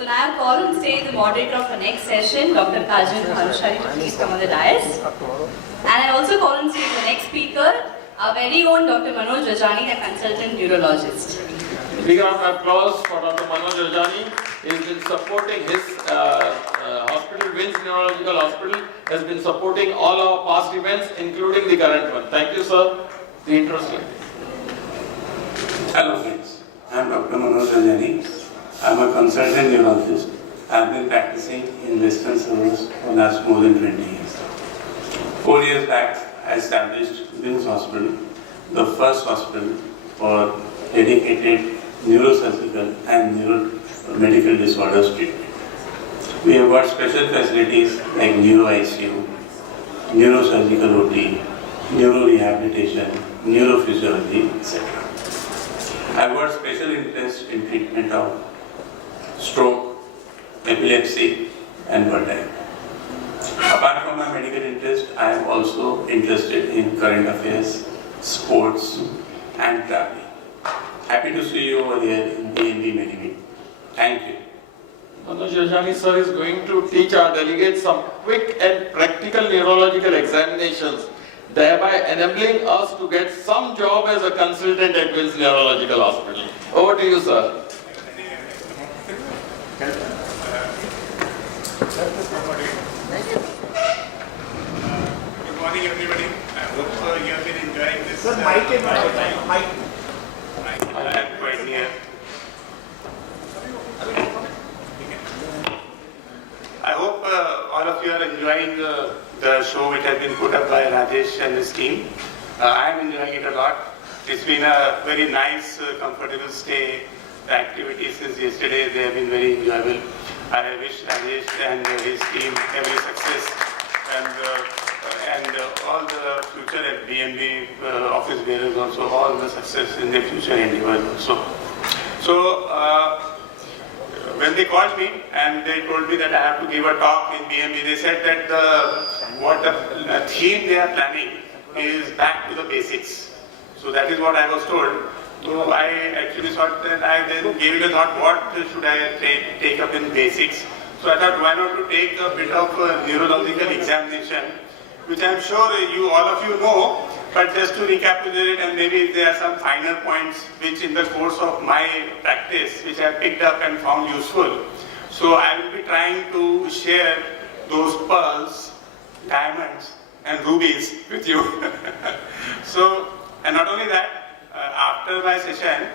So now I call on stage the moderator of our next session, Dr. Tejal, to please come on the dais. And I also call on stage the next speaker, our very own Dr. MANOJ, a consultant neurologist. Big round of applause for Dr. MANOJ. He has been supporting his hospital, WINS Neurological Hospital, has been supporting all our past events, including the current one. Thank you, sir. The interesting. Hello friends, I am Dr. MANOJ. I am a consultant neurologist. I have been practicing in Western suburbs for last more than 20 years. 4 years back, I established WINS Hospital, the first hospital for dedicated neurosurgical and neuromedical disorders treatment. We have got special facilities like neuro ICU, neurosurgical OT, neuro rehabilitation, neurophysiology, etc. I have got special interest in treatment of stroke, epilepsy and vertigo. Apart from my medical interest, I am also interested in current affairs, sports and traveling. Happy to see you over here in BMB MEDIMEET. Thank you. MANOJ sir is going to teach our delegates some quick and practical neurological examinations, thereby enabling us to get some job as a consultant at WINS Neurological Hospital. Over to you, sir. Good morning, everybody. I hope you have been enjoying this. Sir, mic. I am quite near. I hope all of you are enjoying the show which has been put up by Rajesh and his team. I am enjoying it a lot. It's been a very nice, comfortable stay. The activities since yesterday, they have been very enjoyable. I wish Rajesh and his team every success and all the future at BMB office bearers also, all the success in their future endeavors also. So, when they called me and they told me that I have to give a talk in BMB, they said that the theme they are planning is back to the basics. So that is what I was told. So I actually thought that I then gave it a thought, what should I take up in basics? So I thought, why not to take a bit of a neurological examination, which I'm sure all of you know, but just to recapitulate, and maybe there are some finer points which in the course of my practice, which I picked up and found useful. So I will be trying to share those pearls, diamonds and rubies with you. So, and not only that, after my session,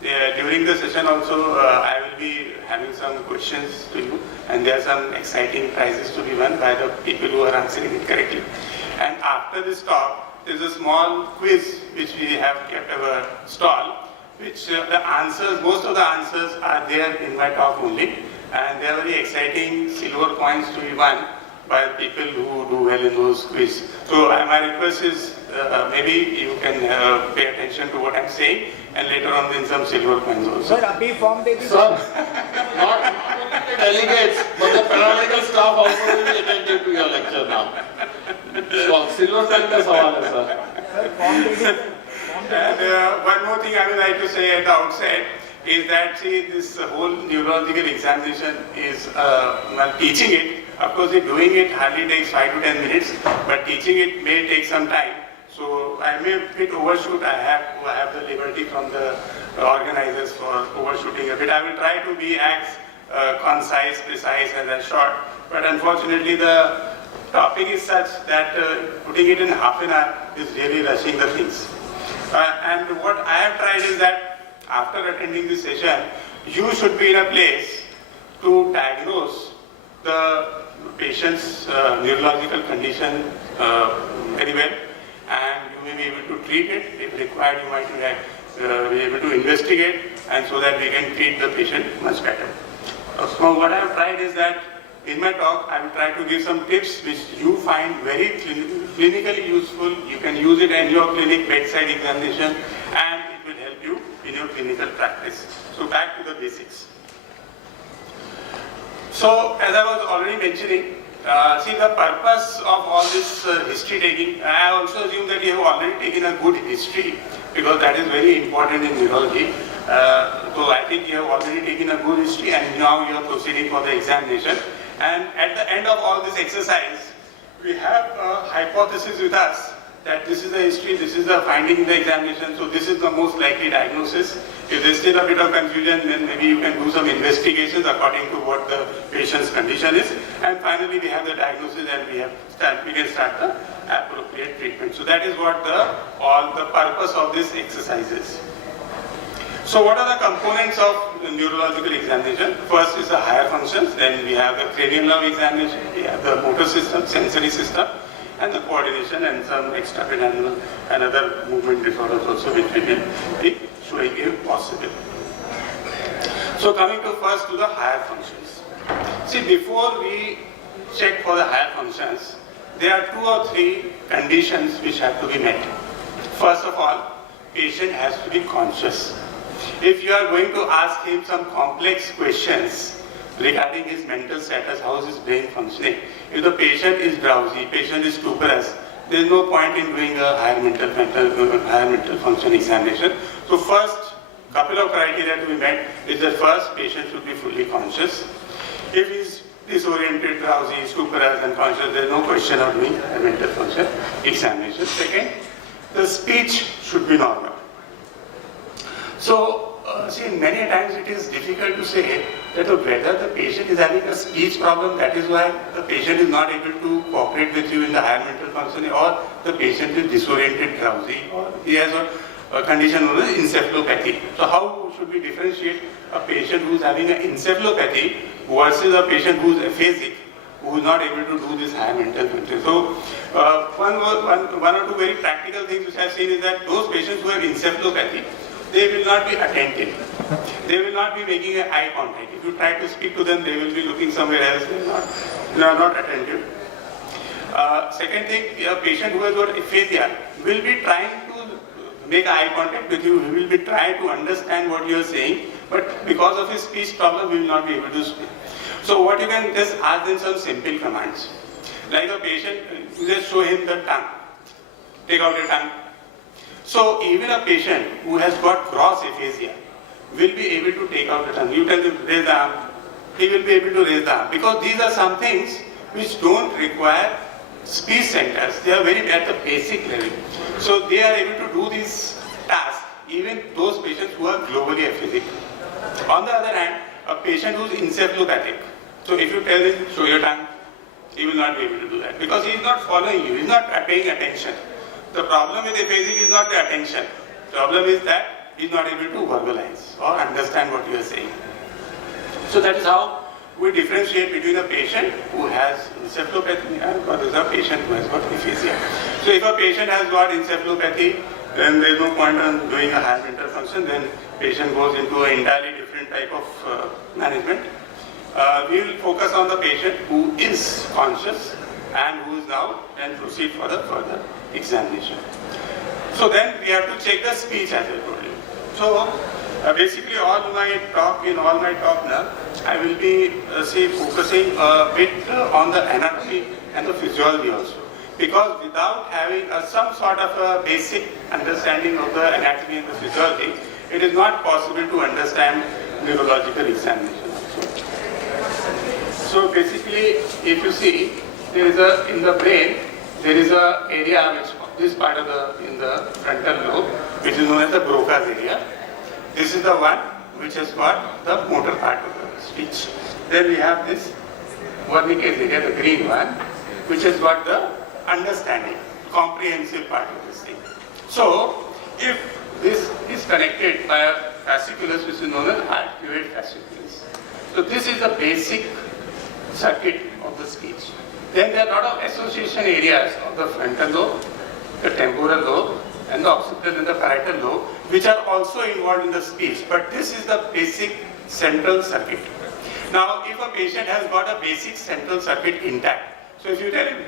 during the session also, I will be having some questions to you, and there are some exciting prizes to be won by the people who are answering it correctly. And after this talk, there is a small quiz which we have kept our stall, which the answers, most of the answers are there in my talk only, and they are very exciting silver coins to be won by people who do well in those quiz. So my request is maybe you can pay attention to what I'm saying, and later on win some silver coins also. Sir, abhi form de Sir, not only the delegates, but the paramedical staff also will be attentive to your lecture now. So, silver pen ka sawal hai, sir. And one more thing I would like to say at the outset is that, see, this whole neurological examination is, teaching it, of course, doing it hardly takes 5 to 10 minutes, but teaching it may take some time. So I may a bit overshoot. I have the liberty from the organizers for overshooting a bit. I will try to be as concise, precise, and as short. But unfortunately, the topic is such that putting it in half an hour is really rushing the things. And what I have tried is that after attending this session, you should be in a place to diagnose the patient's neurological condition very well, and you may be able to treat it. If required, you might be able to investigate, and so that we can treat the patient much better. So what I have tried is that in my talk, I will try to give some tips which you find very clinically useful. You can use it in your clinic bedside examination, and it will help you in your clinical practice. So back to the basics. So as I was already mentioning, see, the purpose of all this history taking, I also assume that you have already taken a good history, because that is very important in neurology. So I think you have already taken a good history and now you are proceeding for the examination. And at the end of all this exercise, we have a hypothesis with us that this is the history, this is the finding in the examination, so this is the most likely diagnosis. If there's still a bit of confusion, then maybe you can do some investigations according to what the patient's condition is. And finally, we have the diagnosis and we can start the appropriate treatment. So that is what all the purpose of this exercise is. So what are the components of the neurological examination? First is the higher functions, then we have the cranial nerve examination, we have the motor system, sensory system, and the coordination and some extrapyramidal and other movement disorders also which we will be showing if possible. So coming first to the higher functions. See, before we check for the higher functions, there are 2 or 3 conditions which have to be met. First of all, patient has to be conscious. If you are going to ask him some complex questions regarding his mental status, how is his brain functioning, if the patient is drowsy, patient is stuporous, there is no point in doing a higher mental function examination. So first couple of criteria to be met is that first patient should be fully conscious. If he is disoriented, drowsy, stuporous, unconscious, there is no question of doing a mental function examination. Second, the speech should be normal. So, see, many times it is difficult to say that whether the patient is having a speech problem, that is why the patient is not able to cooperate with you in the higher mental functioning, or the patient is disoriented, drowsy, or he has a condition known as encephalopathy. So how should we differentiate a patient who is having an encephalopathy versus a patient who is aphasic, who is not able to do this higher mental function? So one or two very practical things which I have seen is that those patients who have encephalopathy, they will not be attentive. They will not be making an eye contact. If you try to speak to them, they will be looking somewhere else. They are not attentive. Second thing, a patient who has got aphasia will be trying to make eye contact with you. He will be trying to understand what you are saying, but because of his speech problem, he will not be able to speak. So what you can just ask them some simple commands. Like a patient, you just show him the tongue. Take out your tongue. So even a patient who has got gross aphasia will be able to take out the tongue. You tell him raise the arm, he will be able to raise the arm, because these are some things which don't require speech centers. They are very at the basic level. So they are able to do these tasks, even those patients who are globally aphasic. On the other hand, a patient who is encephalopathic, so if you tell him show your tongue, he will not be able to do that, because he is not following you, he is not paying attention. The problem with aphasic is not the attention. The problem is that he is not able to verbalize or understand what you are saying. So that is how we differentiate between a patient who has encephalopathy and a patient who has got aphasia. So if a patient has got encephalopathy, then there is no point in doing a higher mental function. Then patient goes into an entirely different type of management. We will focus on the patient who is conscious and who is now and proceed for the further examination. So then we have to check the speech, as I told you. So basically all my talk now, I will be focusing a bit on the anatomy and the physiology also. Because without having some sort of a basic understanding of the anatomy and the physiology, it is not possible to understand neurological examination also. So basically, if you see, there is in the brain, there is a area which this part of in the frontal lobe, which is known as the Broca's area. This is the one which has got the motor part of the speech. Then we have this Wernicke's area, the green one, which has got the understanding, comprehensive part of this thing. So if this is connected by a fasciculus which is known as arcuate fasciculus. So this is the basic circuit of the speech. Then there are a lot of association areas of the frontal lobe, the temporal lobe, and the occipital and the parietal lobe, which are also involved in the speech. But this is the basic central circuit. Now, if a patient has got a basic central circuit intact, so if you tell him,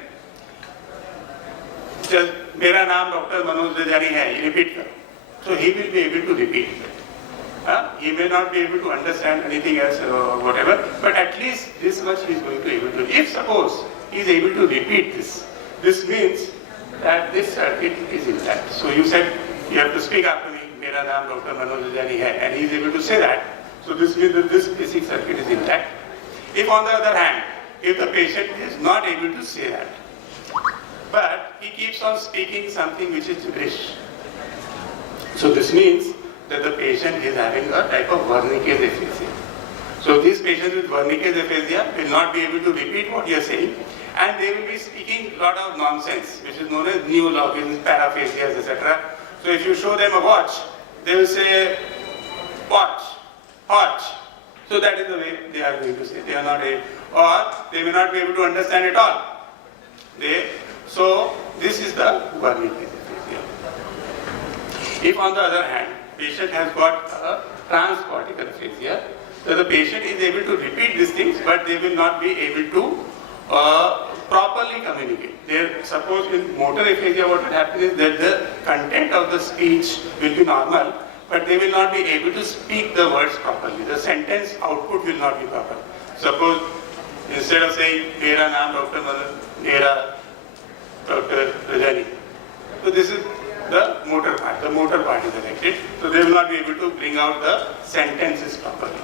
मेरा नाम doctor Manoj Rajani है, you repeat it. So he will be able to repeat it. He may not be able to understand anything else or whatever, but at least this much he is going to be able to. If suppose he is able to repeat this, this means that this circuit is intact. So you said you have to speak after me. मेरा नाम Dr. Manoj Rajani है, and he is able to say that, so this means that this basic circuit is intact. If on the other hand, if the patient is not able to say that, but he keeps on speaking something which is gibberish, so this means that the patient is having a type of Wernicke's aphasia. So these patients with Wernicke's aphasia will not be able to repeat what you are saying, and they will be speaking a lot of nonsense, which is known as neologisms, paraphasias, etc. So if you show them a watch, they will say, watch, watch. So that is the way they are going to say. They are not able, or they may not be able to understand at all. So this is the Wernicke's aphasia. If on the other hand, patient has got a transcortical aphasia, so the patient is able to repeat these things, but they will not be able to properly communicate. Suppose in motor aphasia, what will happen is that the content of the speech will be normal, but they will not be able to speak the words properly. The sentence output will not be proper. Suppose instead of saying, Mera naam Dr. Manoj, Mera Dr. Rajani. So this is the motor part. The motor part is affected. So they will not be able to bring out the sentences properly.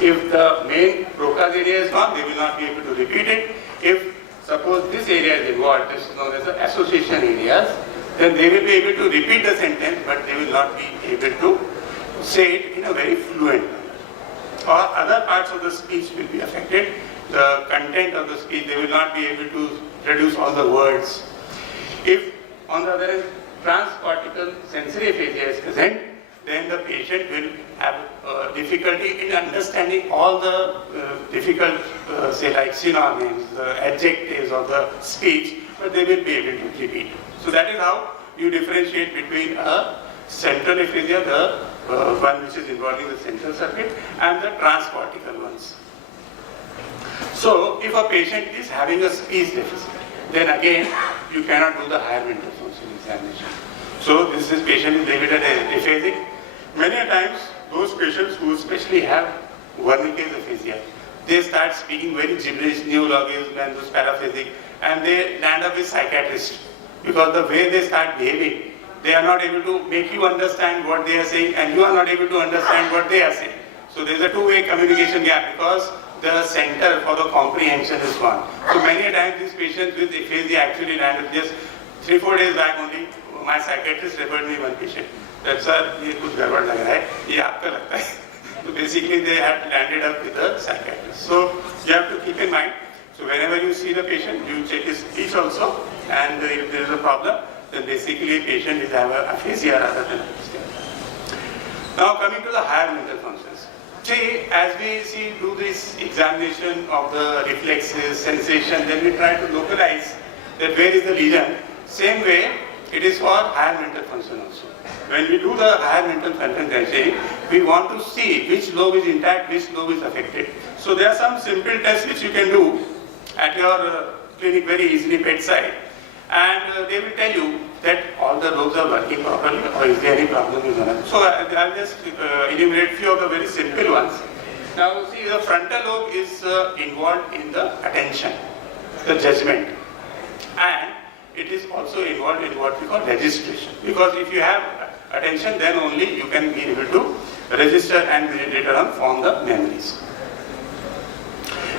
If the main Broca's area is gone, they will not be able to repeat it. If suppose this area is involved, this is known as the association areas, then they will be able to repeat the sentence, but they will not be able to say it in a very fluent manner. Or other parts of the speech will be affected. The content of the speech, they will not be able to produce all the words. If on the other hand, transcortical sensory aphasia is present, then the patient will have difficulty in understanding all the difficult, say like synonyms, adjectives of the speech, but they will be able to repeat. So that is how you differentiate between a central aphasia, the one which is involving the central circuit, and the transcortical ones. So if a patient is having a speech deficit, then again you cannot do the higher mental function examination. So this is patient is labeled as aphasic. Many times those patients who especially have Wernicke's aphasia, they start speaking very gibberish, neologisms and those paraphasic, and they land up with psychiatrists because the way they start behaving, they are not able to make you understand what they are saying, and you are not able to understand what they are saying. So there is a two-way communication gap because the center for the comprehension is gone. So many times these patients with aphasia actually landed just 3-4 days back only. My psychiatrist referred me one patient. That sir, ये कुछ गड़बड़ लग रहा है, ये आपका लगता है. So basically they had landed up with a psychiatrist. So you have to keep in mind. So whenever you see the patient, you check his speech also, and if there is a problem, then basically patient is having aphasia rather than aphasia. Now coming to the higher mental functions. See, as we do this examination of the reflexes, sensation, then we try to localize that where is the lesion. Same way, it is for higher mental function also. When we do the higher mental function testing, we want to see which lobe is intact, which lobe is affected. So there are some simple tests which you can do at your clinic very easily bedside, and they will tell you that all the lobes are working properly or is there any problem with one. So I'll just enumerate few of the very simple ones. Now see, the frontal lobe is involved in the attention, the judgment, and it is also involved in what we call registration. Because if you have attention, then only you can be able to register and later on form the memories.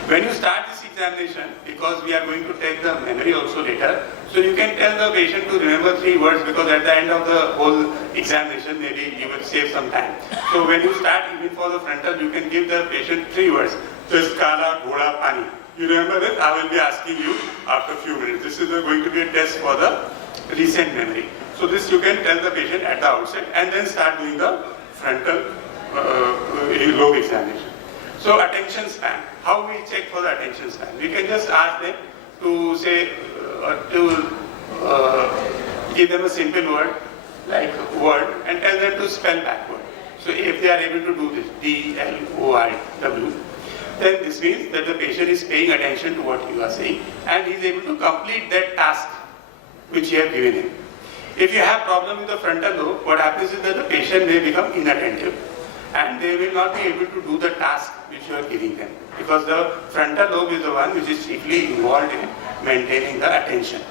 When you start this examination, because we are going to take the memory also later, so you can tell the patient to remember 3 words, because at the end of the whole examination, maybe you will save some time. So when you start even for the frontal, you can give the patient 3 words. Just kala, ghoda, pani. You remember that? I will be asking you after a few minutes. This is going to be a test for the recent memory. So this you can tell the patient at the outset and then start doing the frontal lobe examination. So attention span. How we check for the attention span? We can just ask them to say, give them a simple word, like word, and tell them to spell backward. So if they are able to do this, D-L-O-I-W, then this means that the patient is paying attention to what you are saying and he is able to complete that task which you have given him. If you have problem with the frontal lobe, what happens is that the patient may become inattentive and they will not be able to do the task which you are giving them, because the frontal lobe is the one which is chiefly involved in maintaining the attention.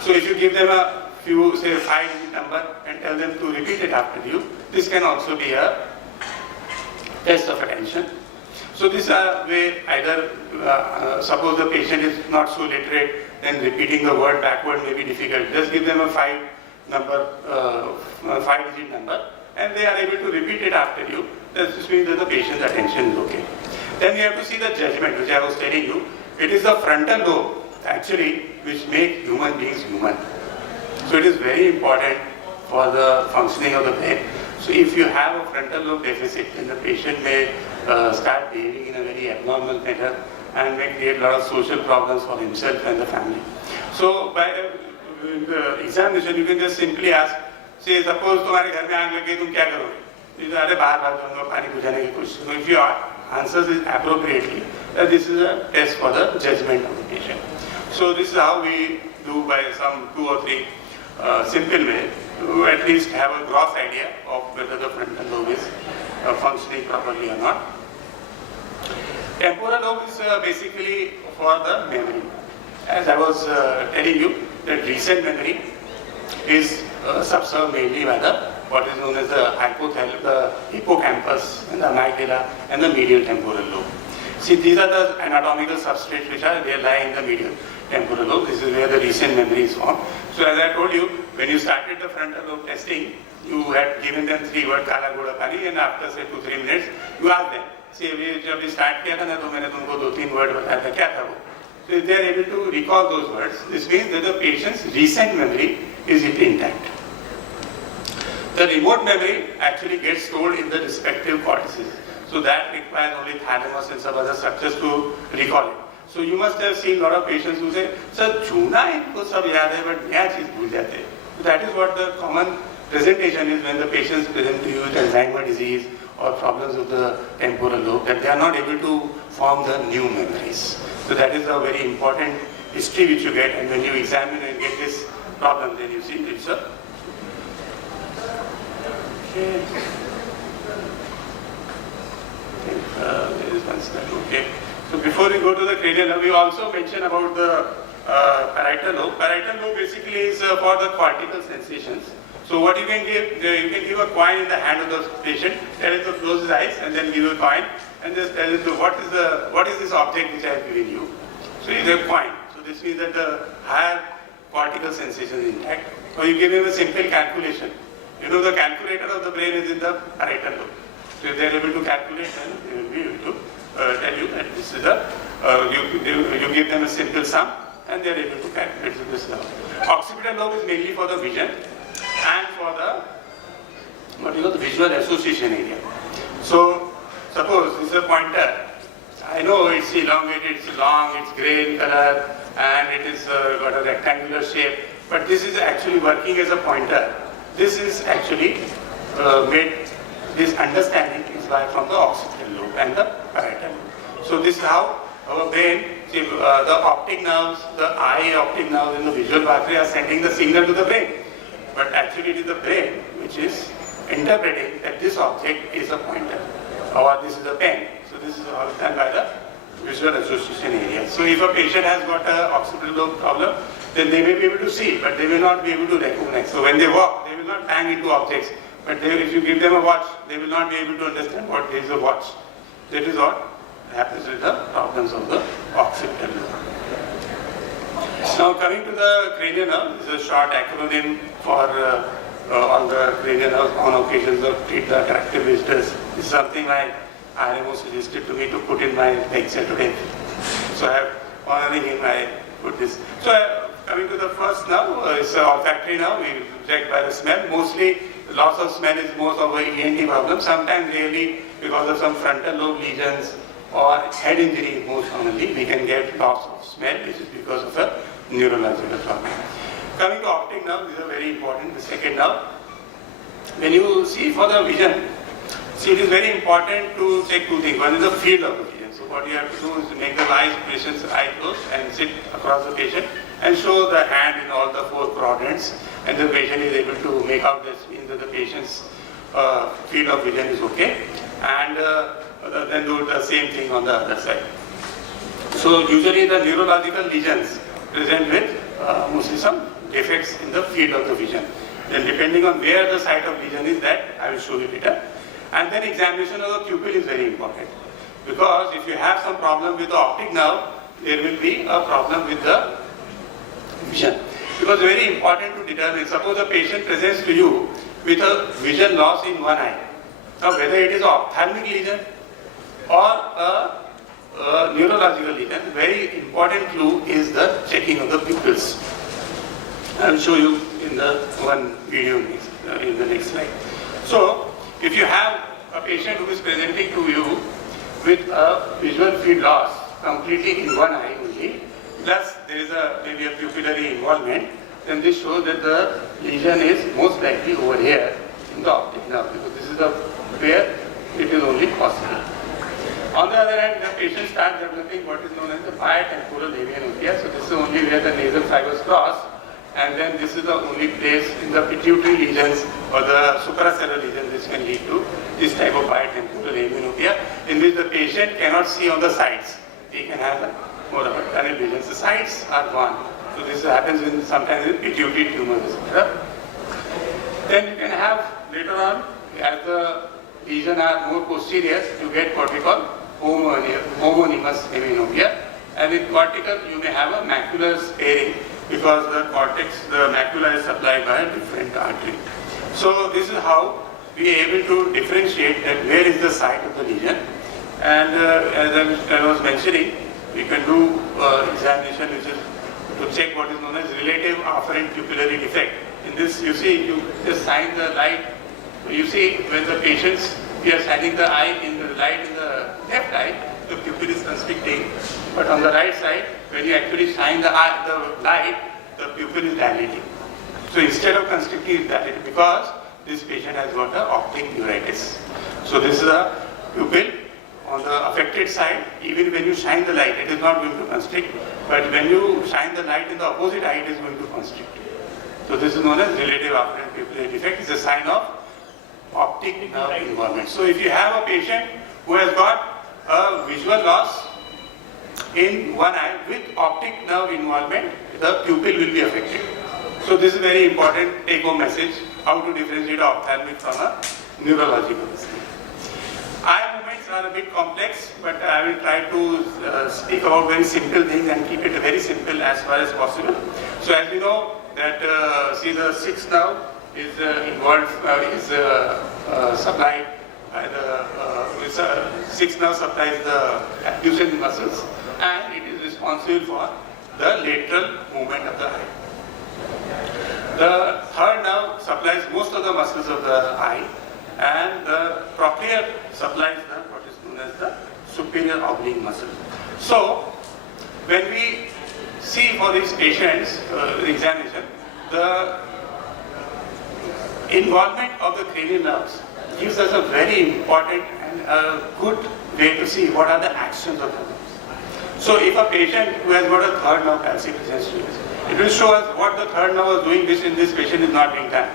So if you give them a if you say a 5-digit number and tell them to repeat it after you, this can also be a test of attention. So this is a way either, suppose the patient is not so literate, then repeating the word backward may be difficult. Just give them a 5-digit number, and they are able to repeat it after you. That means that the patient's attention is okay. Then we have to see the judgment, which I was telling you. It is the frontal lobe, actually, which makes human beings human. So it is very important for the functioning of the brain. So if you have a frontal lobe deficit, then the patient may start behaving in a very abnormal manner and may create a lot of social problems for himself and the family. So by the examination, you can just simply ask, say, suppose तुम्हारे घर में आग लग गई, तुम क्या करोगे? अरे बाहर भाग जाऊंगा, पानी बुझाने की कोशिश करूंगा. If you answer this appropriately, this is a test for the judgment of the patient. So this is how we do by some 2 or 3 simple ways to at least have a gross idea of whether the frontal lobe is functioning properly or not. Temporal lobe is basically for the memory. As I was telling you, that recent memory is subserved mainly by the what is known as the hippocampus and the amygdala and the medial temporal lobe. See, these are the anatomical substrates which are they lie in the medial temporal lobe. This is where the recent memory is formed. So as I told you, when you started the frontal lobe testing, you had given them 3 words, kala goda pani, and after say 2-3 minutes, you asked them, see, जब we start किया था ना, तो मैंने तुमको 2-3 words बताया था, क्या था वो? So if they are able to recall those words, this means that the patient's recent memory is intact. The remote memory actually gets stored in the respective cortices. So that requires only thalamus and some other structures to recall it. So you must have seen a lot of patients who say, sir, juna inko sab yaad hai, but naya cheez bhul jate hain. So that is what the common presentation is when the patients present to you with Alzheimer's disease or problems with the temporal lobe, that they are not able to form the new memories. So that is a very important history which you get, and when you examine and get this problem, then you see it's a there is one slide. Okay. So before we go to the cranial lobe, we also mention about the parietal lobe. Parietal lobe basically is for the cortical sensations. So what you can give a coin in the hand of the patient, tell him to close his eyes, and then give a coin, and just tell him to what is this object which I have given you. So it's a coin. So this means that the higher cortical sensation is intact. Or you give him a simple calculation. You know, the calculator of the brain is in the parietal lobe. So if they are able to calculate, then they will be able to tell you that this is you give them a simple sum, and they are able to calculate this level. Occipital lobe is mainly for the vision and for the visual association area. So suppose this is a pointer. I know it's elongated, it's long, it's grey in color, and it is got a rectangular shape, but this is actually working as a pointer. This is actually this understanding is from the occipital lobe and the parietal lobe. So this is how our brain, the optic nerves, the eye optic nerves and the visual pathway are sending the signal to the brain. But actually it is the brain which is interpreting that this object is a pointer or this is a pen. So this is all done by the visual association area. So if a patient has got an occipital lobe problem, then they may be able to see, but they will not be able to recognize. So when they walk, they will not bang into objects. But if you give them a watch, they will not be able to understand what is a watch. That is what happens with the problems of the occipital lobe. Now coming to the cranial nerve, this is a short acronym for all the cranial nerves on occasions of treat the attractive visitors. This is something my RMO suggested to me to put in my lecture today. So I am honoring him, I put this. So coming to the first nerve, it's olfactory nerve. We check by the smell. Mostly loss of smell is most of an ENT problem. Sometimes really because of some frontal lobe lesions or head injury, most commonly we can get loss of smell, which is because of a neurological problem. Coming to optic nerve, these are very important. The second nerve. When you see for the vision, see it is very important to check 2 things. One is the field of the vision. So what you have to do is to make the patient's eye closed and sit across the patient and show the hand in all the 4 quadrants, and the patient is able to make out this means that the patient's field of vision is okay, and then do the same thing on the other side. So usually the neurological lesions present with mostly some defects in the field of the vision. Then depending on where the site of lesion is, that I will show you later. And then examination of the pupil is very important. Because if you have some problem with the optic nerve, there will be a problem with the vision. Because very important to determine, suppose a patient presents to you with a vision loss in one eye. Now whether it is an ophthalmic lesion or a neurological lesion, very important clue is the checking of the pupils. I will show you in the one video in the next slide. So if you have a patient who is presenting to you with a visual field loss completely in one eye only, plus there is maybe a pupillary involvement, then this shows that the lesion is most likely over here in the optic nerve, because this is the where it is only possible. On the other hand, the patient starts developing what is known as the bitemporal avianopia. So this is only where the nasal fibers cross, and then this is the only place in the pituitary lesions or the suprasellar lesions which can lead to this type of bitemporal avianopia, in which the patient cannot see on the sides. He can have more of a tunnel vision. The sides are gone. So this happens sometimes in pituitary tumors, etc. Then you can have later on, as the lesions are more posterior, you get what we call homonymous avianopia. And in cortical, you may have a macular sparing, because the cortex, the macula is supplied by a different artery. So this is how we are able to differentiate that where is the site of the lesion. And as I was mentioning, we can do examination which is to check what is known as relative afferent pupillary defect. In this, you see, you just shine the light. You see, when the patients, we are shining the eye in the light in the left eye, the pupil is constricting. But on the right side, when you actually shine the light, the pupil is dilating. So instead of constricting, it's dilating because this patient has got an optic neuritis. So this is a pupil on the affected side. Even when you shine the light, it is not going to constrict. But when you shine the light in the opposite eye, it is going to constrict. So this is known as relative afferent pupillary defect. It's a sign of optic nerve involvement. So if you have a patient who has got a visual loss in one eye with optic nerve involvement, the pupil will be affected. So this is very important take-home message, how to differentiate ophthalmic from a neurological mistake. Eye movements are a bit complex, but I will try to speak about very simple things and keep it very simple as far as possible. So as you know that see the sixth nerve is involved, supplied by the sixth nerve supplies the abducens muscles, and it is responsible for the lateral movement of the eye. The third nerve supplies most of the muscles of the eye, and the proclear supplies what is known as the superior oblique muscle. So when we see for these patients examination, the involvement of the cranial nerves gives us a very important and a good way to see what are the actions of the nerves. So if a patient who has got a third nerve palsy presents to us, it will show us what the third nerve is doing, which in this patient is not being done.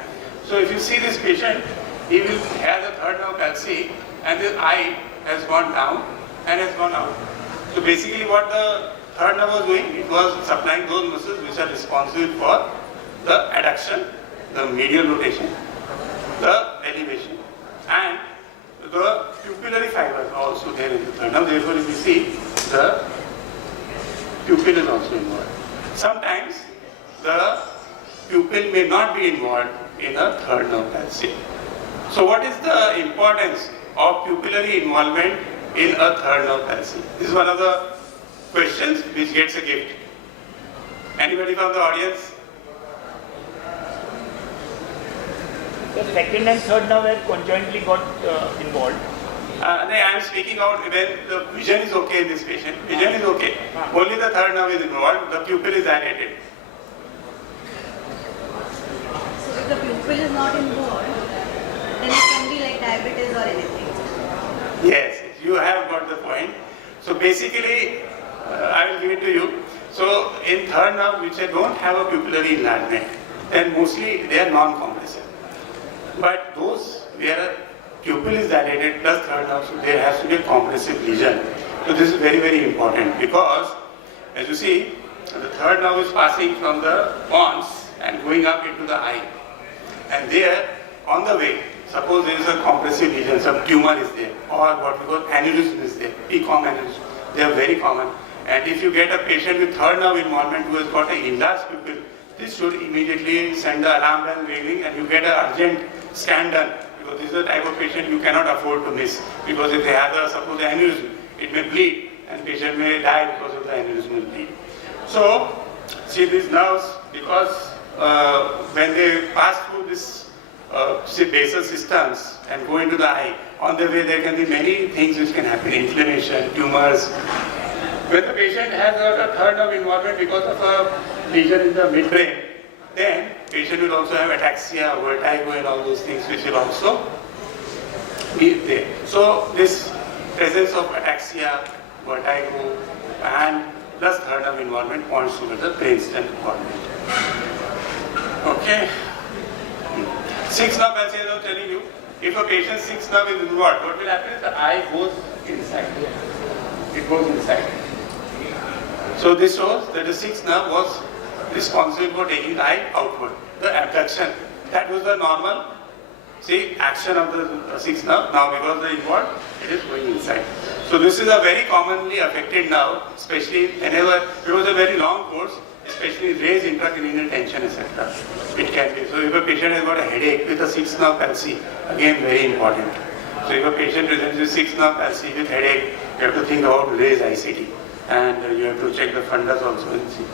So if you see this patient, he will have the third nerve palsy and the eye has gone down and has gone out. So basically what the third nerve was doing, it was supplying those muscles which are responsible for the adduction, the medial rotation, the elevation, and the pupillary fibers are also there in the third nerve. Therefore, if you see, the pupil is also involved. Sometimes the pupil may not be involved in a third nerve palsy. So what is the importance of pupillary involvement in a third nerve palsy? This is one of the questions which gets a gift. Anybody from the audience? The second and third nerve have conjointly got involved. I am speaking out when the vision is okay in this patient. Vision is okay. Only the third nerve is involved. The pupil is dilated. So if the pupil is not involved, then it can be like diabetes or anything. Yes, you have got the point. So basically, I will give it to you. So in third nerve, which don't have a pupillary enlargement, then mostly they are non-compressive. But those where pupil is dilated plus third nerve, so there has to be a compressive lesion. So this is very, very important because, as you see, the third nerve is passing from the pons and going up into the eye. And there, on the way, suppose there is a compressive lesion, some tumor is there, or what we call aneurysm is there, PCOM aneurysm. They are very common. And if you get a patient with third nerve involvement who has got an enlarged pupil, this should immediately send the alarm bell ringing and you get an urgent scan done. Because this is the type of patient you cannot afford to miss. Because if they have suppose an aneurysm, it may bleed and patient may die because of the aneurysmal bleed. So, see these nerves, because when they pass through this basal systems and go into the eye, on the way there can be many things which can happen, inflammation, tumors. When the patient has a third nerve involvement because of a lesion in the midbrain, then patient will also have ataxia, vertigo and all those things which will also be there. So this presence of ataxia, vertigo and plus third nerve involvement points towards the brainstem involvement. Okay. Sixth nerve palsy, as I was telling you, if a patient's sixth nerve is involved, what will happen is the eye goes inside. It goes inside. So this shows that the sixth nerve was responsible for taking the eye outward. The abduction, that was the normal, action of the sixth nerve. Now because they involved, it is going inside. So this is a very commonly affected nerve, especially whenever it was a very long course, especially raised intracranial tension, etc. It can be. So if a patient has got a headache with a sixth nerve palsy, again very important. So if a patient presents with sixth nerve palsy with headache, you have to think about raised ICT. And you have to check the fundus also and see.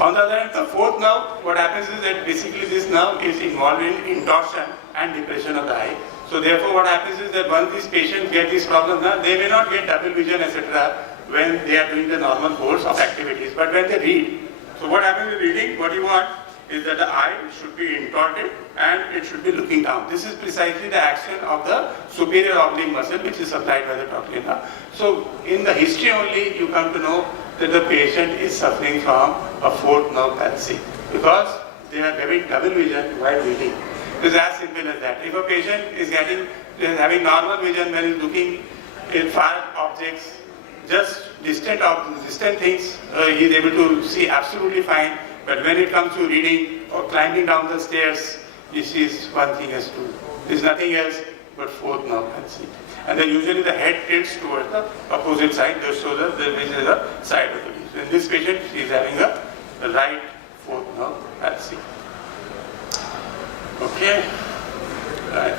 On the other hand, the fourth nerve, what happens is that basically this nerve is involved in intorsion and depression of the eye. So therefore what happens is that once these patients get these problems, they may not get double vision, etc. when they are doing the normal course of activities. But when they read, so what happens with reading, what you want is that the eye should be intorted and it should be looking down. This is precisely the action of the superior oblique muscle which is supplied by the trochlear nerve. So in the history only you come to know that the patient is suffering from a fourth nerve palsy because they are having double vision while reading. It is as simple as that. If a patient is having normal vision when he is looking at far objects, just distant things, he is able to see absolutely fine. But when it comes to reading or climbing down the stairs, this is one thing has to do. There is nothing else but fourth nerve palsy. And then usually the head tilts towards the opposite side, just so that which is the side of the leaf. So in this patient, she is having a right fourth nerve palsy. Okay. Right.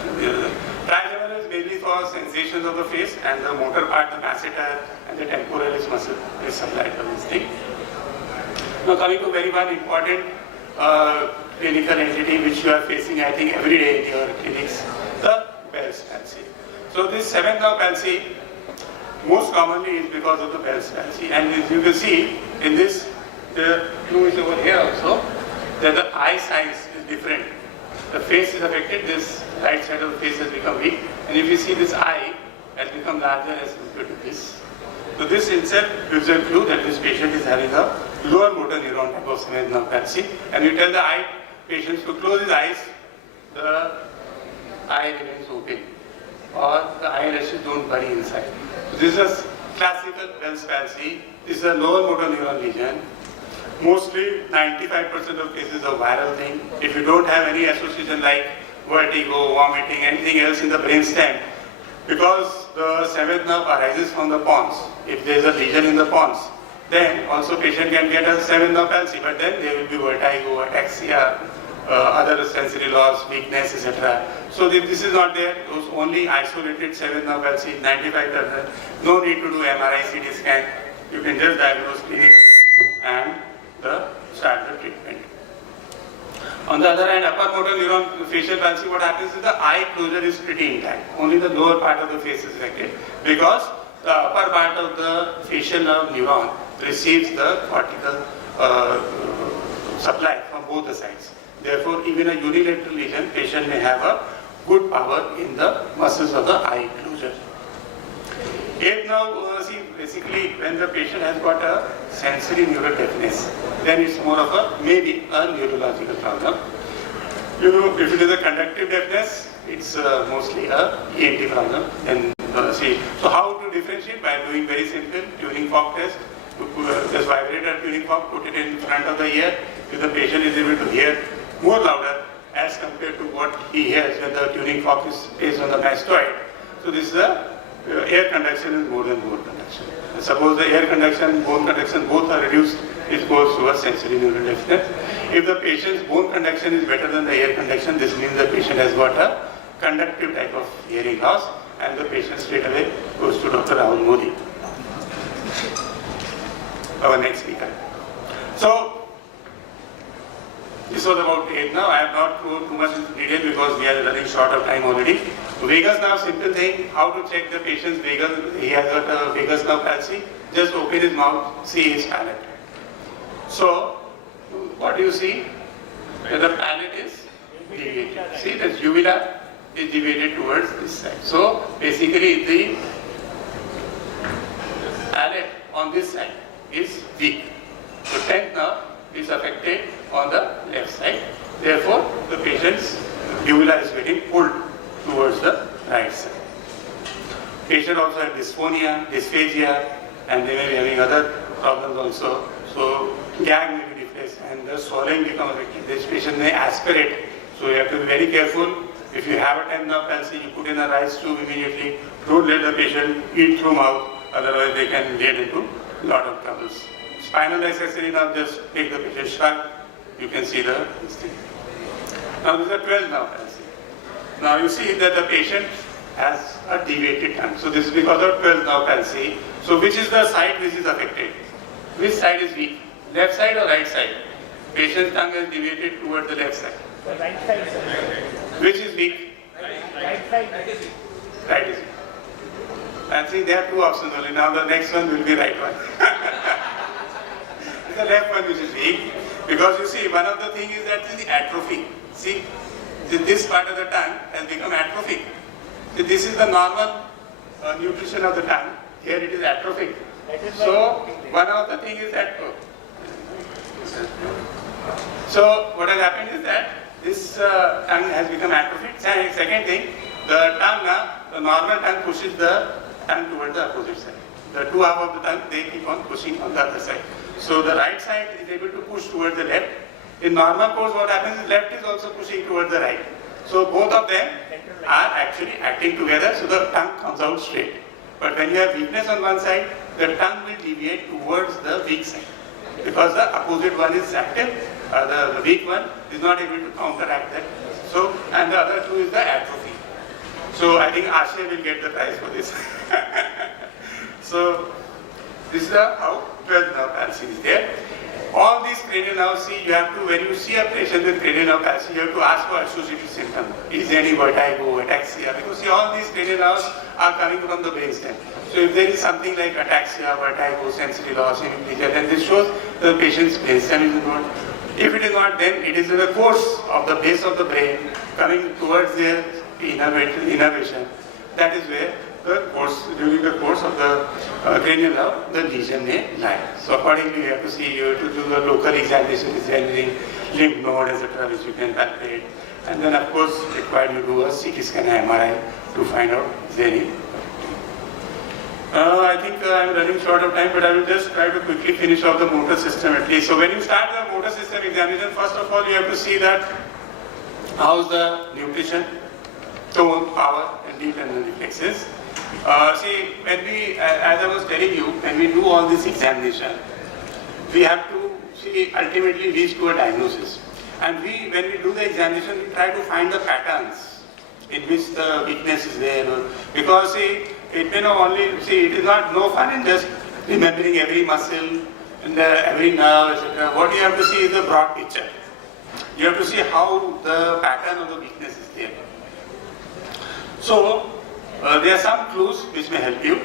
Trigeminal is mainly for sensations of the face, and the motor part, the masseter and the temporalis muscle is supplied for this thing. Now coming to very one important clinical entity which you are facing, I think, every day in your clinics, the Bell's palsy. So this seventh nerve palsy most commonly is because of the Bell's palsy, and as you can see in this, the clue is over here also, that the eye size is different. The face is affected, this right side of the face has become weak, and if you see this eye has become larger as compared to this. So this itself gives a clue that this patient is having a lower motor neuron type of seventh nerve palsy, and you tell the eye patients to close his eyes, the eye remains open, or the eyelashes don't bury inside. So this is a classical Bell's palsy. This is a lower motor neuron lesion. Mostly 95% of cases are viral thing. If you don't have any association like vertigo, vomiting, anything else in the brainstem, because the seventh nerve arises from the pons. If there is a lesion in the pons, then also patient can get a seventh nerve palsy, but then there will be vertigo, ataxia, other sensory loss, weakness, etc. So if this is not there, those only isolated seventh nerve palsy, 95%, no need to do MRI, CT scan. You can just diagnose clinically and start the treatment. On the other hand, upper motor neuron facial palsy, what happens is the eye closure is pretty intact. Only the lower part of the face is affected because the upper part of the facial nerve neuron receives the cortical supply from both the sides. Therefore, even a unilateral lesion, patient may have a good power in the muscles of the eye closure. Eighth nerve, see, basically when the patient has got a sensory neurodeafness, then it's more of a, maybe a neurological problem. You know, if it is a conductive deafness, it's mostly a ENT problem. And see, so how to differentiate? By doing very simple tuning fork test. Just vibrate a tuning fork, put it in front of the ear. if the patient is able to hear more louder as compared to what he hears when the tuning fork is placed on the mastoid. So this is the air conduction is more than bone conduction. Suppose the air conduction, bone conduction both are reduced, it goes to a sensory neural deficit. If the patient's bone conduction is better than the air conduction, this means the patient has got a conductive type of hearing loss, and the patient straight away goes to Dr. Rahul Modi, our next speaker. So, this was about it now. I have not gone too much into detail because we are running short of time already. Vagus nerve, simple thing, how to check the patient's vagus, he has got a vagus nerve palsy, just open his mouth, see his palate. So, what do you see? That the palate is deviated. See, the uvula is deviated towards this side. So, basically the palate on this side is weak. So, 10th nerve is affected on the left side. Therefore, the patient's uvula is getting pulled towards the right side. Patient also has dysphonia, dysphagia, and they may be having other problems also. So, gag may be defaced and the swallowing becomes affected. This patient may aspirate. So, you have to be very careful. If you have a 10th nerve palsy, you put in a rice tube immediately. Don't let the patient eat through mouth, otherwise they can get into a lot of troubles. Spinal accessory nerve, just take the patient shrug. You can see this thing. Now this is a 12th nerve palsy. Now you see that the patient has a deviated tongue. So this is because of 12th nerve palsy. So which is the side which is affected? Which side is weak? Left side or right side? Patient's tongue is deviated towards the left side. The right side, sir. Which is weak? Right side. Right is weak. And see, there are two options only. Now the next one will be right one. The left one which is weak. Because you see, one of the things is that the atrophy. See, this part of the tongue has become atrophic. This is the normal nutrition of the tongue. Here it is atrophic. So, one of the things is that. So, what has happened is that this tongue has become atrophic. Second thing, the tongue, the normal tongue pushes the tongue towards the opposite side. The two halves of the tongue, they keep on pushing on the other side. So the right side is able to push towards the left. In normal course, what happens is left is also pushing towards the right. So both of them are actually acting together, so the tongue comes out straight. But when you have weakness on one side, the tongue will deviate towards the weak side. Because the opposite one is active, the weak one is not able to counteract that. So, and the other two is the atrophy. So I think Ashay will get the prize for this. So, this is how 12th nerve palsy is there. All these cranial nerves, see, you have to, when you see a patient with cranial nerve palsy, you have to ask for associated symptom. Is there any vertigo, ataxia? Because see, all these cranial nerves are coming from the brainstem. So if there is something like ataxia, vertigo, sensory loss, hemiplegia, then this shows the patient's brainstem is involved. If it is not, then it is in the course of the base of the brain coming towards their innervation. That is where during the course of the cranial nerve, the lesion may lie. So accordingly, you have to see, you have to do the local examination, is there any lymph node, etc., which you can palpate. And then, of course, required you do a CT scan, MRI to find out is there any. I think I'm running short of time, but I will just try to quickly finish off the motor system at least. So when you start the motor system examination, first of all, you have to see that how's the nutrition, tone, power, and deep and reflexes. See, when we, as I was telling you, when we do all this examination, we have to see ultimately reach to a diagnosis. And when we do the examination, we try to find the patterns in which the weakness is there. Because see, it may not only, see, it is not no fun in just remembering every muscle and every nerve, etc. What you have to see is the broad picture. You have to see how the pattern of the weakness is there. So, there are some clues which may help you.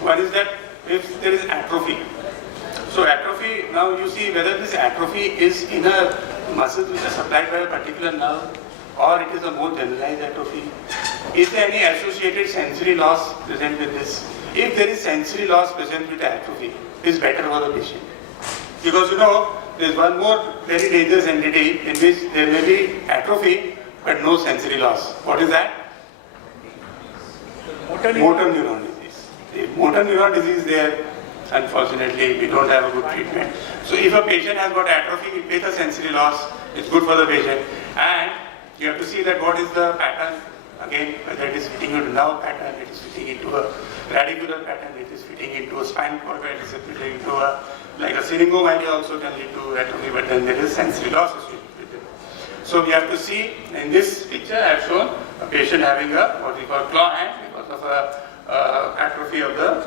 One is that if there is atrophy. So atrophy, now you see whether this atrophy is in a muscle which is supplied by a particular nerve or it is a more generalized atrophy. Is there any associated sensory loss present with this? If there is sensory loss present with atrophy, it is better for the patient. Because you know, there is one more very dangerous entity in which there may be atrophy but no sensory loss. What is that? Motor neuron disease. If motor neuron disease is there, unfortunately we don't have a good treatment. So if a patient has got atrophy with a sensory loss, it's good for the patient. And you have to see that what is the pattern, again, whether it is fitting into nerve pattern, it is fitting into a radicular pattern, it is fitting into a spinal cord, it is fitting into a, like a syringomyelia also can lead to atrophy, but then there is sensory loss associated with it. So we have to see, in this picture I have shown a patient having a, what we call claw hand because of a atrophy of the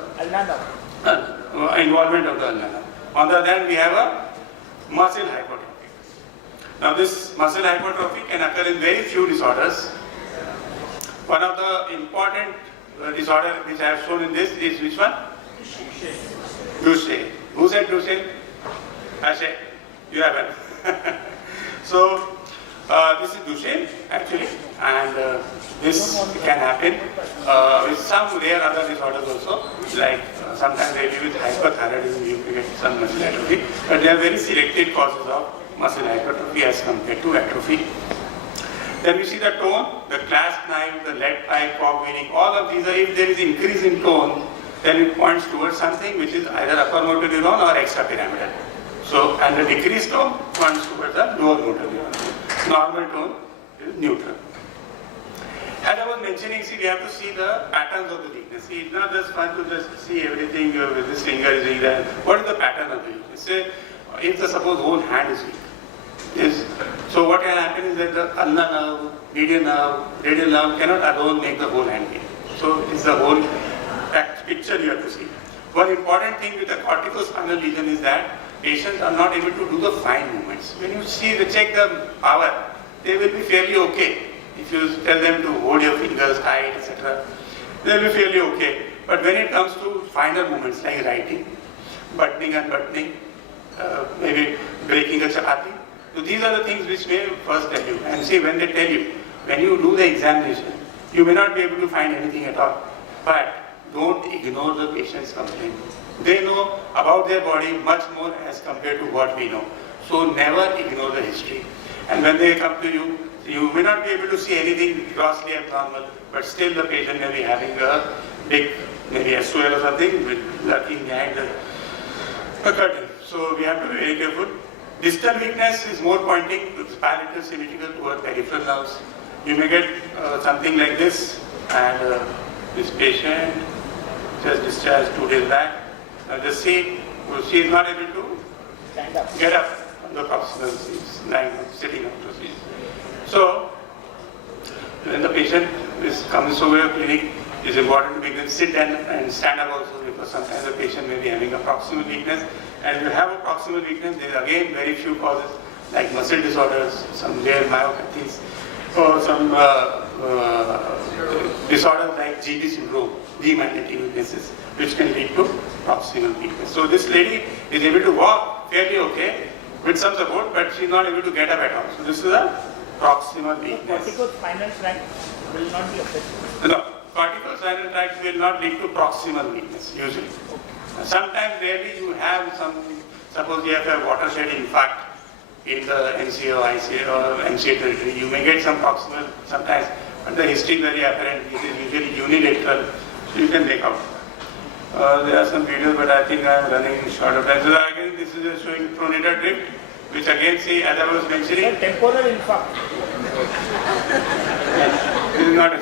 involvement of the ulna. On the other hand, we have a muscle hypertrophy. Now this muscle hypertrophy can occur in very few disorders. One of the important disorder which I have shown in this is which one? Duchenne. Who said Duchenne? Ashe. You haven't. So this is Duchenne actually, and this can happen with some rare other disorders also, like sometimes they live with hyperthyroidism, you can get some muscle atrophy, but they are very selected causes of muscle hypertrophy as compared to atrophy. Then we see the tone, the clasp knife, the lead pipe, fog weaning, all of these are, if there is increase in tone, then it points towards something which is either upper motor neuron or extrapyramidal. So, and the decreased tone points towards the lower motor neuron. Normal tone is neutral. As I was mentioning, see, we have to see the patterns of the weakness. See, it's not just fun to just see everything with this finger is doing that. What is the pattern of the weakness? Say, if the suppose whole hand is weak. Yes. So what can happen is that the ulnar nerve, median nerve, radial nerve cannot alone make the whole hand weak. So it's the whole picture you have to see. One important thing with the corticospinal lesion is that patients are not able to do the fine movements. When you see the check the power, they will be fairly okay. If you tell them to hold your fingers tight, etc., they will be fairly okay. But when it comes to finer movements like writing, buttoning, unbuttoning, maybe breaking a chapati, so these are the things which may first tell you. And see, when they tell you, when you do the examination, you may not be able to find anything at all. But don't ignore the patient's complaint. They know about their body much more as compared to what we know. So never ignore the history. And when they come to you, you may not be able to see anything grossly abnormal, but still the patient may be having a big, maybe a swell or something, with lurking behind the curtain. So we have to be very careful. Distal weakness is more pointing to palatal symmetrical toward peripheral nerves. You may get something like this, and this patient just discharged 2 days back. Now just see, she is not able to get up on the proximal, lying up, sitting up. So when the patient is coming to your clinic, it's important to make them sit and stand up also, because sometimes the patient may be having a proximal weakness. And if you have a proximal weakness, there are again very few causes like muscle disorders, some rare myopathies, or some disorders like GB syndrome, demagnetic weaknesses, which can lead to proximal weakness. So this lady is able to walk fairly okay with some support, but she's not able to get up at all. So this is a proximal weakness. Corticospinal tract will not be affected. No, corticospinal tract will not lead to proximal weakness usually. Sometimes rarely you have some, suppose you have a watershed infarct in the NCA or ICA or MCA territory, you may get some proximal sometimes, but the history is very apparent. It is usually unilateral, so you can make out. There are some videos, but I think I am running short of time. So again, this is showing pronator drift, which again, see, as I was mentioning, temporal infarct. this is not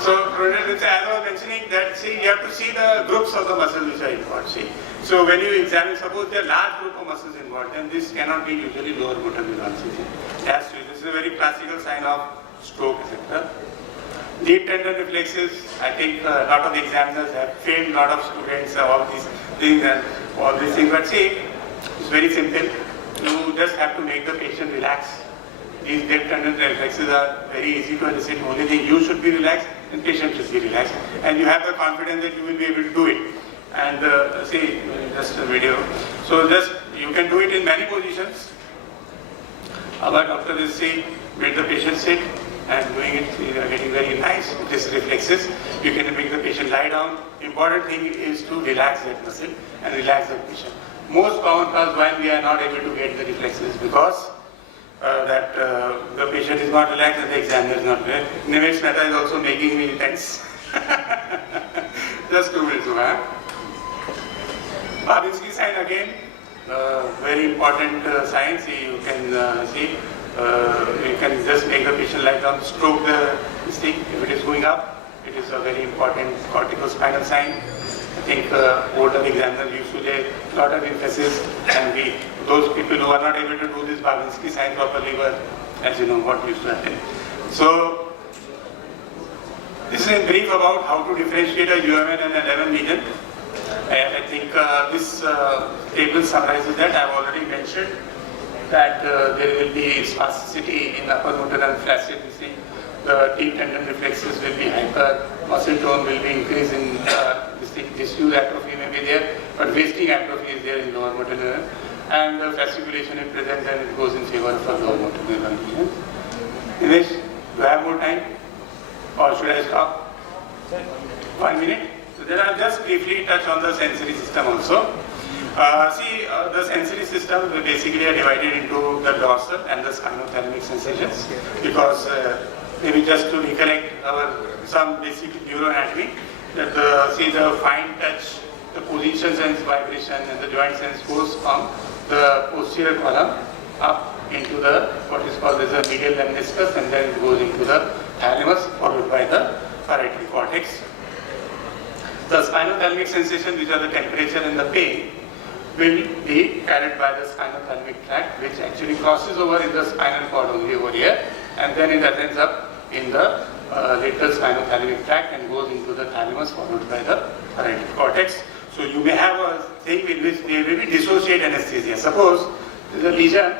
so pronator drift, as I was mentioning, that see, you have to see the groups of the muscles which are involved. See, so when you examine, suppose there are large group of muscles involved, then this cannot be usually lower motor neurons. This is a very classical sign of stroke, etc. Deep tendon reflexes, I think a lot of the examiners have failed a lot of students, all these things and all these things. But see, it's very simple. You just have to make the patient relax. These deep tendon reflexes are very easy to elicit. Only thing, you should be relaxed and patient should be relaxed. And you have the confidence that you will be able to do it. And see, just a video. So just, you can do it in many positions. But after this, see, make the patient sit and doing it, you are getting very nice with these reflexes. You can make the patient lie down. Important thing is to relax that muscle and relax the patient. Most common cause why we are not able to get the reflexes because the patient is not relaxed and the examiner is not relaxed. Nimesh Mehta is also making me tense. Just 2 minutes, huh? Babinski sign again, very important signs. You can see, you can just make the patient lie down, stroke this thing. If it is going up, it is a very important corticospinal sign. I think older examiners used to lay a lot of emphasis, and those people who are not able to do this Babinski sign properly were, as you know, what used to happen. So, this is in brief about how to differentiate a UMN and 11 lesion. And I think this table summarizes that. I have already mentioned that there will be spasticity in upper motor and flaccid. The deep tendon reflexes will be hyper, muscle tone will be increased in disuse atrophy may be there, but wasting atrophy is there in lower motor neuron, and the fasciculation is present and it goes in favor of a lower motor neuron lesion. Nimesh, do I have more time? Or should I stop? 1 minute? So then I'll just briefly touch on the sensory system also. The sensory system basically are divided into the dorsal and the spinothalamic sensations, because maybe just to recollect some basic neuroanatomy, that the fine touch, the position sense vibration and the joint sense goes from the posterior column up into the what is called as a medial lemniscus, and then it goes into the thalamus followed by the parietal cortex. The spinothalamic sensation, which are the temperature and the pain, will be carried by the spinothalamic tract, which actually crosses over in the spinal cord only over here, and then it ends up in the lateral spinothalamic tract and goes into the thalamus followed by the parietal cortex. So you may have a thing in which there will be dissociate anesthesia. Suppose there is a lesion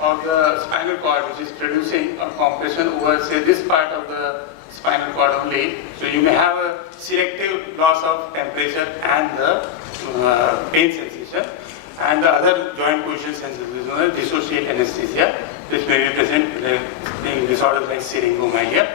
of the spinal cord which is producing a compression over, say, this part of the spinal cord only. So you may have a selective loss of temperature and the pain sensation, and the other joint position sensation is known as dissociate anesthesia, which may be present in disorders like syringomyelia.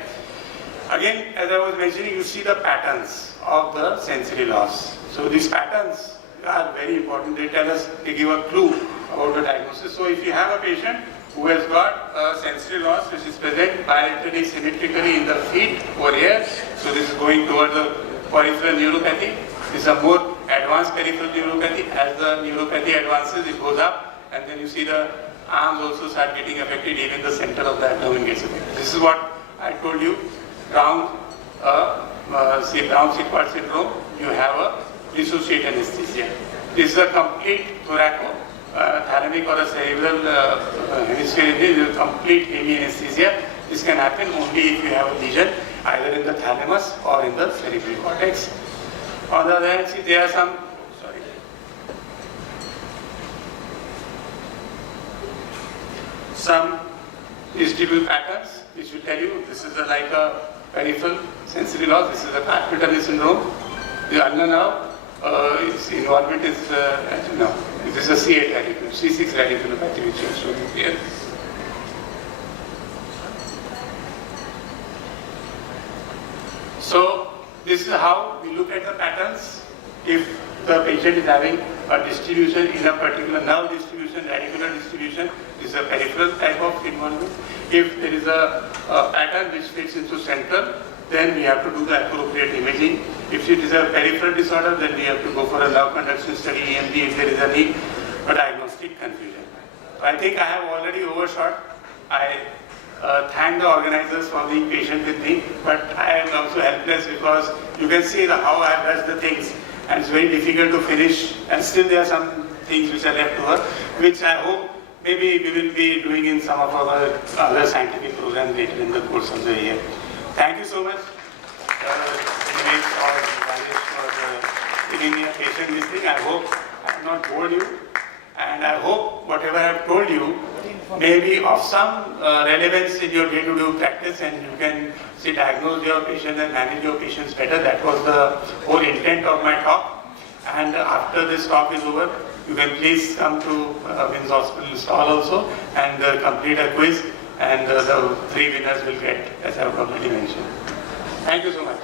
Again, as I was mentioning, you see the patterns of the sensory loss. So these patterns are very important. They tell us, they give a clue about the diagnosis. So if you have a patient who has got a sensory loss which is present bilaterally symmetrically in the feet over here, so this is going towards the peripheral neuropathy. This is a more advanced peripheral neuropathy. As the neuropathy advances, it goes up, and then you see the arms also start getting affected, even the center of the abdomen gets affected. This is what I told you. Brown Sequard syndrome, you have a dissociate anesthesia. This is a complete thoracothalamic or a cerebral hemisphere. This is a complete hemi-anesthesia. This can happen only if you have a lesion either in the thalamus or in the cerebral cortex. On the other hand, see, there are some vestibular patterns which will tell you this is like a peripheral sensory loss. This is a carpal tunnel syndrome. The ulnar nerve, its involvement is, as you know, this is a C8 radical, C6 radiculopathy which is shown here. So this is how we look at the patterns. If the patient is having a distribution in a particular nerve distribution, radicular distribution, this is a peripheral type of involvement. If there is a pattern which fits into central, then we have to do the appropriate imaging. If it is a peripheral disorder, then we have to go for a nerve conduction study, EMG, if there is a need for diagnostic confusion. I think I have already overshot. I thank the organizers for being patient with me, but I am also helpless because you can see how I have rushed the things, and it's very difficult to finish, and still there are some things which are left over, which I hope maybe we will be doing in some of our other scientific programs later in the course of the year. Thank you so much, Nimesh or Rajesh, for giving me a patient listening. I hope I have not bored you, and I hope whatever I have told you may be of some relevance in your day-to-day practice, and you can diagnose your patient and manage your patients better. That was the whole intent of my talk. And after this talk is over, you can please come to Winds Hospital stall also and complete a quiz, and the 3 winners will get, as I have already mentioned. Thank you so much.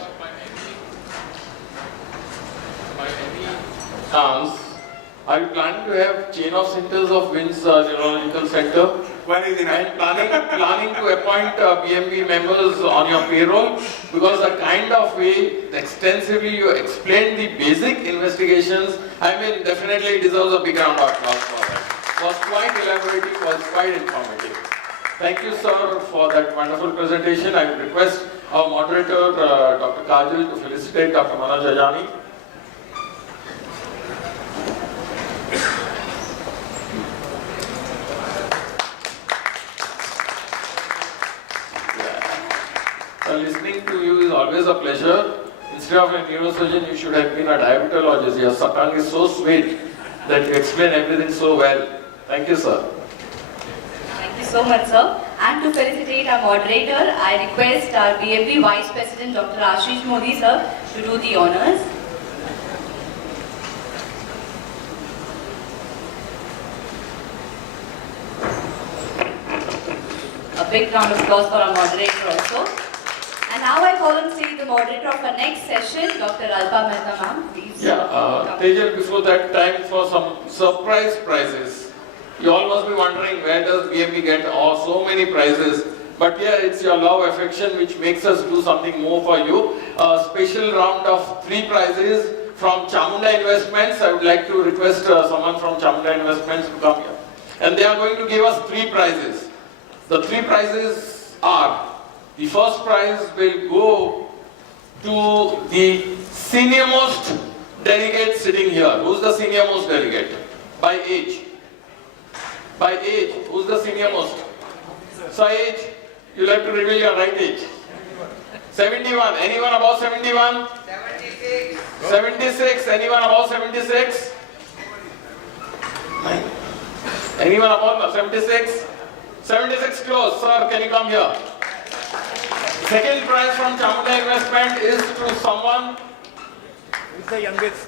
Are you planning to have chain of centers of Winds Neurological Center One is in and planning to appoint BMB members on your payroll, because the kind of way extensively you explained the basic investigations, I mean, definitely deserves a big round of applause for that. Was quite elaborative, was quite informative. Thank you, sir, for that wonderful presentation. I would request our moderator, Dr. Kajal, to felicitate Dr. MANOJ RAJANI. Listening to you is always a pleasure. Instead of a neurosurgeon, you should have been a diabetologist. Your tongue is so sweet that you explain everything so well. Thank you, sir. Thank you so much, sir. And to felicitate our moderator, I request our BMB Vice President, Dr. Ashish Modi, sir, to do the honors. A big round of applause for our moderator also. And now I call on stage the moderator of our next session, Dr. Alpa Mehta, ma'am. Please. Yeah, Tejal, before that, time for some surprise prizes. You all must be wondering, where does BMB get so many prizes? But yeah, it's your love affection which makes us do something more for you. A special round of 3 prizes from Chamunda Investments. I would like to request someone from Chamunda Investments to come here. And they are going to give us 3 prizes. The 3 prizes are, the first prize will go to the senior most delegate sitting here. Who's the senior most delegate? By age. By age, who's the senior most? So age, you'll have to reveal your right age. 71, anyone above 71? 76. 76, anyone above 76? Anyone above 76? 76 close, sir, can you come here? Second prize from Chamunda Investment is to someone. Who's the youngest?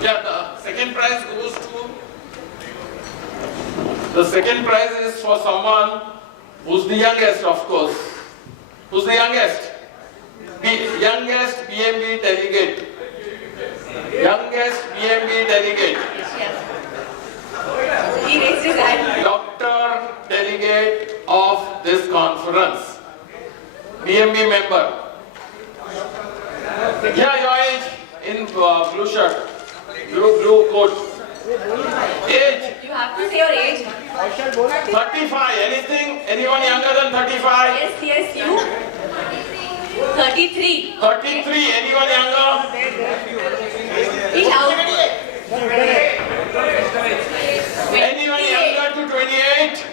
Yeah, the second prize goes to. The second prize is for someone who's the youngest, of course. Who's the youngest? Youngest BMB delegate. Youngest BMB delegate. He raised his hand. Doctor delegate of this conference. BMB member. Yeah, your age in blue shirt. Blue coat. Age. You have to say your age. 35. Anyone younger than 35? Yes, you. 33. 33. Anyone younger? Be loud. Anyone younger to 28?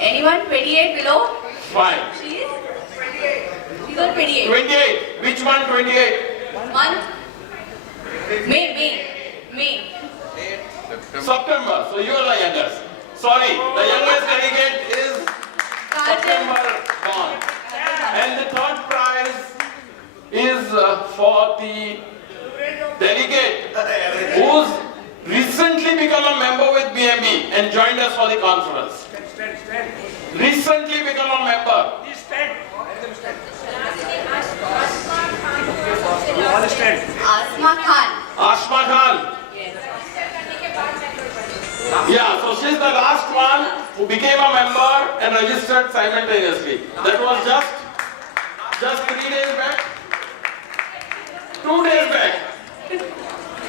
Anyone 28 below? Fine. She is? She's on 28. 28. Which one 28? Month? May. September. So you are the youngest. Sorry, the youngest delegate is September born. And the third prize is for the delegate who's recently become a member with BMB and joined us for the conference. Recently become a member. Asma Khan. Asma Khan. Yes. Yeah, so she's the last one who became a member and registered simultaneously. That was just 3 days back. 2 days back.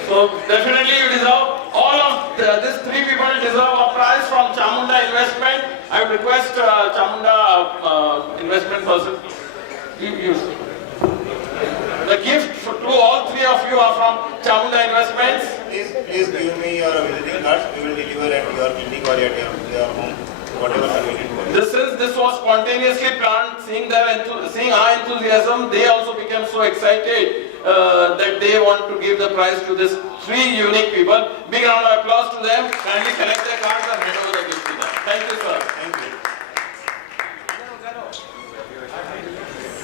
So definitely you deserve, all of these 3 people deserve a prize from Chamunda Investment. I would request Chamunda Investment person. The gift to all 3 of you are from Chamunda Investments. Please give me your visiting cards. We will deliver at your clinic or at your home, whatever convenient for you. This was spontaneously planned. Seeing our enthusiasm, they also became so excited that they want to give the prize to these 3 unique people. Big round of applause to them. Kindly collect their cards and hand over the gift to them. Thank you, sir. Thank you.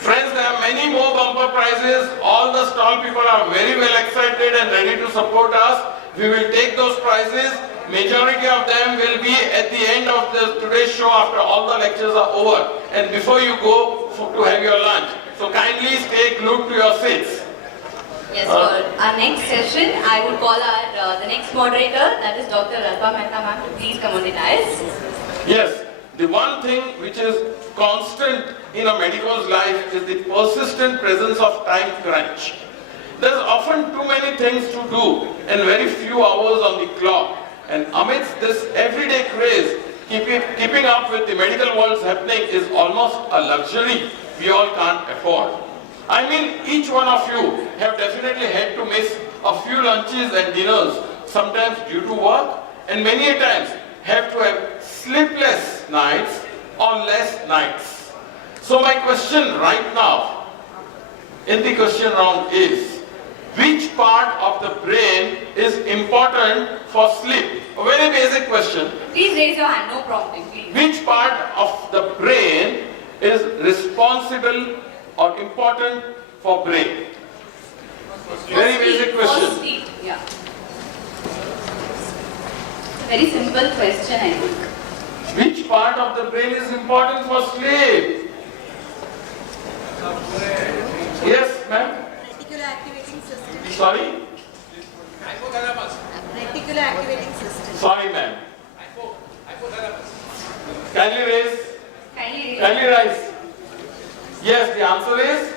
Friends, there are many more bumper prizes. All the stall people are very well excited and ready to support us. We will take those prizes majority of them will be at the end of today's show after all the lectures are over and before you go to have your lunch. So kindly stay glued to your seats. Yes, for our next session, I would call our the next moderator, that is Dr. MEHTA ma'am, to please come on the dais. Yes, the one thing which is constant in a medico's life is the persistent presence of time crunch. There's often too many things to do and very few hours on the clock. And amidst this everyday craze, keeping up with the medical world's happening is almost a luxury we all can't afford. I mean, each one of you have definitely had to miss a few lunches and dinners, sometimes due to work, and many a times have to have sleepless nights or less nights. So my question right now in the question round is, which part of the brain is important for sleep? A very basic question. Please raise your hand, no prompting, please. Which part of the brain is responsible or important for brain? Very basic question. For sleep, yeah. Very simple question, I think. Which part of the brain is important for sleep? Yes, ma'am? Reticular activating system. Sorry? Reticular activating system. Sorry, ma'am. Kindly raise. Kindly rise. Yes, the answer is?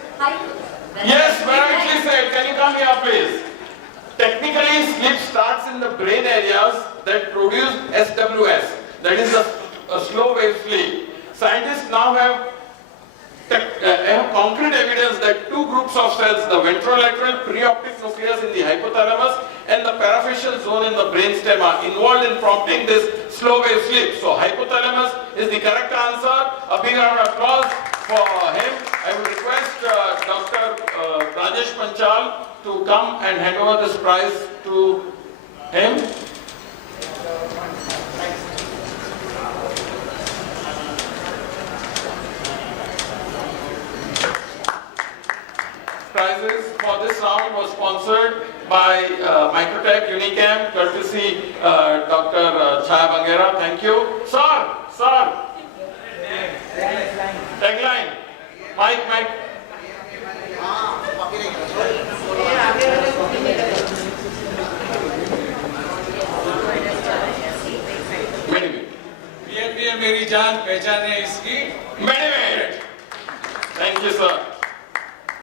Yes, very quickly said. Can you come here, please? Technically, sleep starts in the brain areas that produce SWS, that is a slow wave sleep. Scientists now have concrete evidence that two groups of cells, the ventrolateral preoptic nucleus in the hypothalamus and the parafacial zone in the brainstem, are involved in prompting this slow wave sleep. So hypothalamus is the correct answer. A big round of applause for him. I would request Dr. Rajesh Panchal to come and hand over this prize to him. Prizes for this round was sponsored by Microtech Unicam, courtesy Dr. Chaya Bangera. Thank you. Sir. Tagline. Mike. BMB मेरी जान पहचाने इसकी MEDIMEET. Thank you, sir.